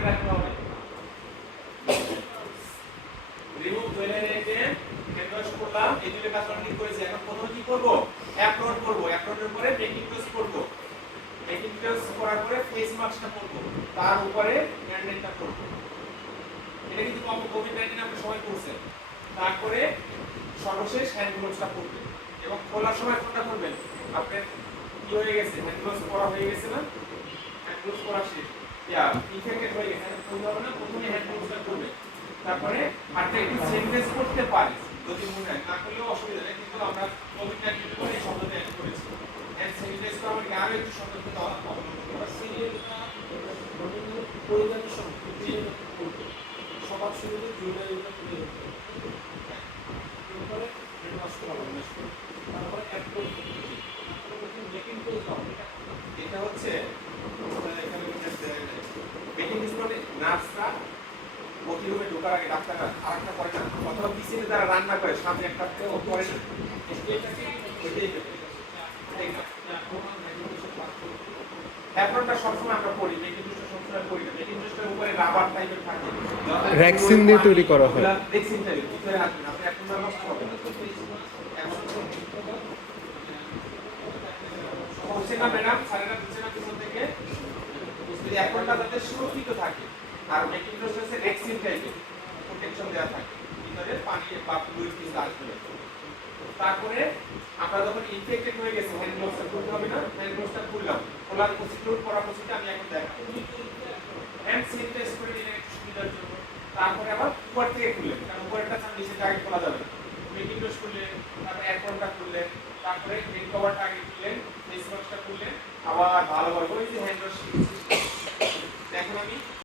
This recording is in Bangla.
মনে রাখতে হবে রিমুভ ধরে রেখে হ্যান্ড ওয়াশ করলাম, এই দুটো কাজ আমরা ঠিক করেছি। এখন প্রথমে কি করব, অ্যাপ্রন করব, অ্যাপ্রনের পরে মেকিং টোস করব, মেকিং টোস করার পরে ফেস মাস্কটা করব, তার উপরে ব্যান্ডেজটা করব। এটা কিন্তু কোভিড-19 আমরা সবাই করছে। তারপরে সর্বশেষ হ্যান্ড গ্লোভসটা পরবেন এবং খোলার সময় কোনটা করবেন, আপনার কি হয়ে গেছে, হ্যান্ড গ্লোভস পরা হয়ে গেছে না, হ্যান্ড গ্লোভস পরা শেষ, ইয়া ইনফেক্টেড হয়ে গেছে, খুলতে হবে না, প্রথমে হ্যান্ড গ্লোভসটা করবেন। তারপরে হাতটা একটু স্যানিটাইজ করতে পারি যদি মনে হয়, না করলেও অসুবিধা নেই, কিন্তু আমরা কোভিড-19 এর পরে এই শব্দটা অ্যাড করেছি। হ্যান্ড স্যানিটাইজ করা মানে আরো একটু সতর্কতা অবলম্বন করা। সিনিয়রটা পরিবারের সঙ্গে সবার শুরুতে জুয়েলারিটা তুলে ধরতে হবে। তারপরে হ্যান্ড ওয়াশ করা হবে, তারপরে অ্যাড করতে হবে, তারপরে মেকিং করতে হবে। এটা হচ্ছে এখানে মেকিং মানে নার্সরা প্রতিরূপে ঢোকার আগে ডাক্তাররা আরেকটা করে না, অথবা কিচেনে যারা রান্না করে সামনে একটা করে না, অ্যাপ্রনটা সবসময় আমরা করি, মেকিং টোস্টটা সবসময় করি না, মেকিং টোস্টের উপরে রাবার টাইপের থাকে, রেক্সিন দিয়ে তৈরি করা হয়। রেক্সিন টাইপের ভিতরে আসবেন, আপনি অ্যাপ্রনটা নষ্ট হবে না। বুঝছেন না ম্যাডাম, স্যারেরা বুঝছেন না পিছন থেকে, যদি অ্যাপ্রনটা যাতে সুরক্ষিত থাকে, আর মেকিং টোস্ট হচ্ছে রেক্সিন টাইপের প্রোটেকশন দেওয়া থাকে, ভিতরে পানি বা ফ্লুইড কিছু আসবে না। তারপরে আমরা যখন ইনফেক্টেড হয়ে গেছে, হ্যান্ড গ্লোভসটা খুলতে হবে না, হ্যান্ড গ্লোভসটা খুললাম, খোলার প্রসিডিউর করা প্রসিডিউর আমি এখন দেখাবো। হ্যান্ড স্যানিটাইজ করে নিলেন একটু সুবিধার জন্য, তারপরে আবার উপর থেকে খুললেন, কারণ উপরেরটা ছাড়া নিচেরটা আগে খোলা যাবে না। মেকিং টোস্ট খুললেন, তারপরে অ্যাপ্রনটা খুললেন, তারপরে হেড কভারটা আগে খুললেন, ফেস মাস্কটা খুললেন, আবার ভালোভাবে ওই যে হ্যান্ড ওয়াশ দেখুন আমি